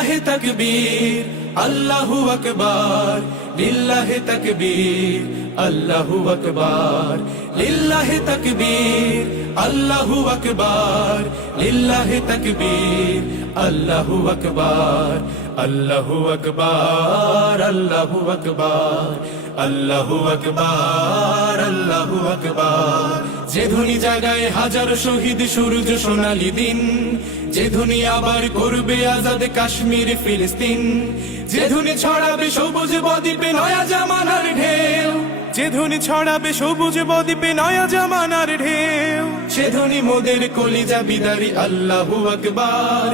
লিল্লাহি তাকবীর আল্লাহু আকবার, লিল্লাহি তাকবীর আল্লাহু আকবার, লিল্লাহি তাকবীর আল্লাহু আকবার, লিল্লাহি তাকবীর আল্লাহু আকবার, আল্লাহু আকবার, আল্লাহু আকবার, আল্লাহু আকবার, আল্লাহু আকবার। যে ধ্বনি জাগায় হাজার শহীদ সূর্য সোনালী দিন, যে ধ্বনি আবার করবে আজাদ কাশ্মীর ফিলিস্তিন, যে ধ্বনি ছড়াবে সবুজ বদ্বীপে নয়া জামানার ঢেউ, যে ধ্বনি ছড়াবে সবুজ বদ্বীপে নয়া জামানার ঢেউ, সে ধ্বনি মোদের কলিজা বিদারি আল্লাহু আকবার,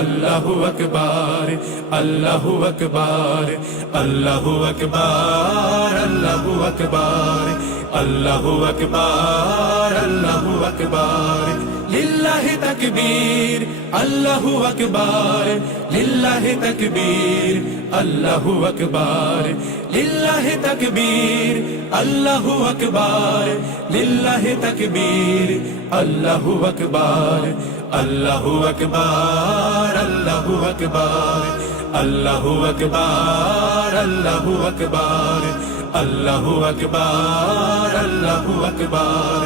আল্লাহু আকবার, আল্লাহু আকবার, আল্লাহু আকবার, আল্লাহু আকবার, আল্লাহু আকবার, আল্লাহু আকবার। লিল্লাহি তাকবীর আল্লাহু আকবার, লিল্লাহি তাকবীর আল্লাহু আকবার, লিল্লাহি তাকবীর আল্লাহু আকবার, লিল্লাহি তাকবীর আল্লাহু আকবার, আল্লাহু আকবার, আল্লাহু আকবার, আল্লাহু আকবার, আল্লাহু আকবার, আল্লাহু আকবার, আল্লাহু আকবার,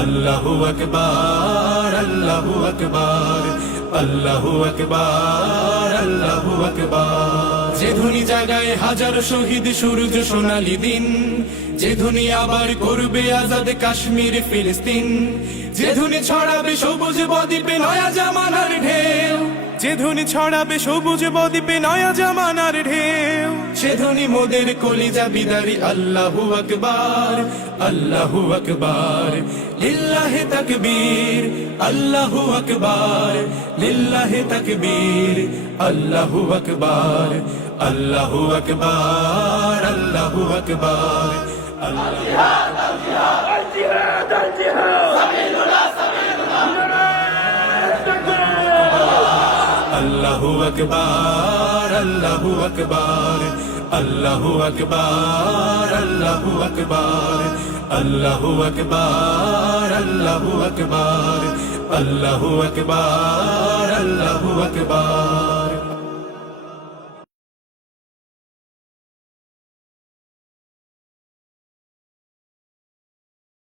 আল্লাহু আকবার, আল্লাহু আকবার, আল্লাহু আকবার, আল্লাহু আকবার। যে ধ্বনি জাগায় হাজার শহীদ সূর্য সোনালী দিন, যে ধ্বনি আবার করবে আজাদ কাশ্মীর ফিলিস্তিন, যে ধ্বনি ছড়াবে সবুজ বদ্বীপে নয়া জামানার ঢেউ, যে ধ্বনি ছড়াবে সবুজ বদ্বীপে নয়া জামানার ঢেউ, সে ধ্বনি মোদের কলিজা বিদারি আল্লাহু আকবার, আল্লাহু আকবার, লিল্লাহি তাকবীর আল্লাহু আকবার, লিল্লাহি তাকবীর আল্লাহু আকবার, আল্লাহু আকবার, আল্লাহু আকবার। الجهاد الجهاد الجهاد الجهاد سبيلنا سبيلنا আল্লাহু আকবার, আল্লাহু আকবার, আল্লাহু আকবার, আল্লাহু আকবার, আল্লাহু আকবার, আল্লাহু আকবার, আল্লাহু আকবার, আল্লাহু আকবার।